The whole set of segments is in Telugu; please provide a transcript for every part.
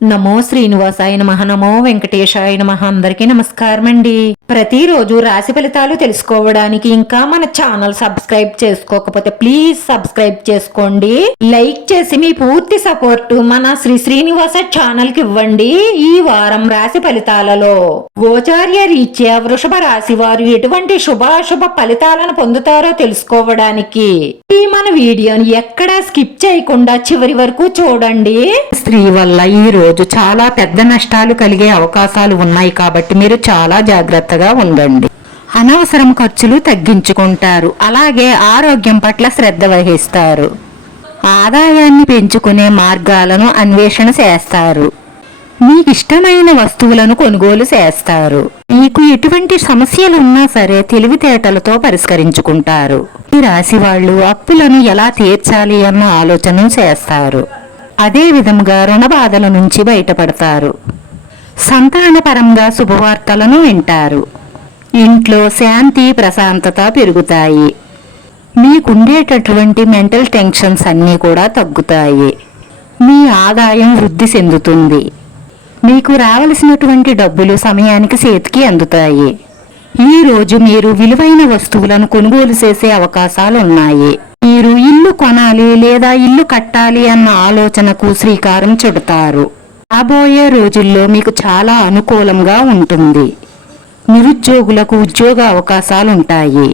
నమో శ్రీనివాసాయ నమః, నమో వెంకటేశాయ నమః. అందరికీ నమస్కారం అండి. ప్రతిరోజు రాశి ఫలితాలు తెలుసుకోవడానికి ఇంకా మన ఛానల్ సబ్స్క్రైబ్ చేసుకోకపోతే ప్లీజ్ సబ్స్క్రైబ్ చేసుకోండి. లైక్ చేసి మీ పూర్తి సపోర్ట్ మన శ్రీనివాస ఛానల్ కి ఇవ్వండి. ఈ వారం రాశి ఫలితాలలో గోచార్య రీత్యా వృషభ రాశి వారు ఎటువంటి శుభాశుభ ఫలితాలను పొందుతారో తెలుసుకోవడానికి ఈ మన వీడియోని ఎక్కడా స్కిప్ చేయకుండా చివరి వరకు చూడండి. స్త్రీ వల్ల ఈ రోజు చాలా పెద్ద నష్టాలు కలిగే అవకాశాలు ఉన్నాయి కాబట్టి మీరు చాలా జాగ్రత్తగా ఉండండి. అనవసరం ఖర్చులు తగ్గించుకుంటారు. అలాగే ఆరోగ్యం పట్ల శ్రద్ధ వహిస్తారు. ఆదాయాన్ని పెంచుకునే మార్గాలను అన్వేషణ చేస్తారు. మీకు ఇష్టమైన వస్తువులను కొనుగోలు చేస్తారు. మీకు ఎటువంటి సమస్యలు ఉన్నా సరే తెలివితేటలతో పరిష్కరించుకుంటారు. ఈ రాశి వాళ్ళు అప్పులను ఎలా తీర్చాలి అన్న ఆలోచన చేస్తారు. అదే విధంగా రుణ బాధల నుంచి బయటపడతారు. సంతానపరంగా శుభవార్తలను వింటారు. ఇంట్లో శాంతి ప్రశాంతత పెరుగుతాయి. మీకుండేటటువంటి మెంటల్ టెన్షన్స్ అన్నీ కూడా తగ్గుతాయి. మీ ఆదాయం వృద్ధి చెందుతుంది. మీకు రావలసినటువంటి డబ్బులు సమయానికి చేతికి అందుతాయి. ఈ రోజు మీరు విలువైన వస్తువులను కొనుగోలు చేసే అవకాశాలు ఉన్నాయి. మీరు ఇల్లు కొనాలి లేదా ఇల్లు కట్టాలి అన్న ఆలోచనకు శ్రీకారం చుడతారు. రాబోయే రోజుల్లో మీకు చాలా అనుకూలంగా ఉంటుంది. నిరుద్యోగులకు ఉద్యోగ అవకాశాలు ఉంటాయి.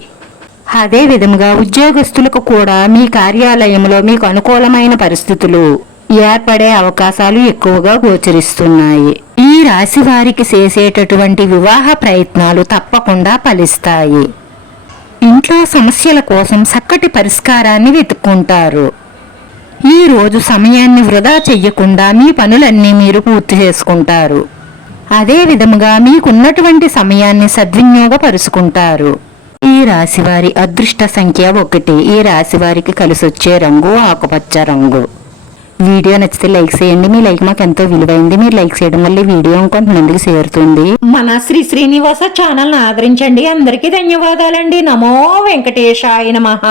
అదే విధంగా ఉద్యోగస్తులకు కూడా మీ కార్యాలయంలో మీకు అనుకూలమైన పరిస్థితులు ఏర్పడే అవకాశాలు ఎక్కువగా గోచరిస్తున్నాయి. ఈ రాశి వారికి చేసేటటువంటి వివాహ ప్రయత్నాలు తప్పకుండా ఫలిస్తాయి. ఇంట్లో సమస్యల కోసం చక్కటి పరిష్కారాన్ని వెతుక్కుంటారు. ఈ రోజు సమయాన్ని వృధా చెయ్యకుండా మీ పనులన్నీ మీరు పూర్తి చేసుకుంటారు. అదే విధముగా మీకున్నటువంటి సమయాన్ని సద్వినియోగపరుచుకుంటారు. ఈ రాశివారి అదృష్ట సంఖ్య 1. ఈ రాశివారికి కలిసొచ్చే రంగు ఆకుపచ్చ రంగు. వీడియో నచ్చితే లైక్ చేయండి. మీ లైక్ మాకు ఎంతో విలువైంది. మీరు లైక్ చేయడం వల్ల వీడియో కొంతమందికి చేరుతుంది. మన శ్రీనివాస ఛానల్ ఆదరించండి. అందరికీ ధన్యవాదాలండి. నమో వెంకటేశాయ నమః.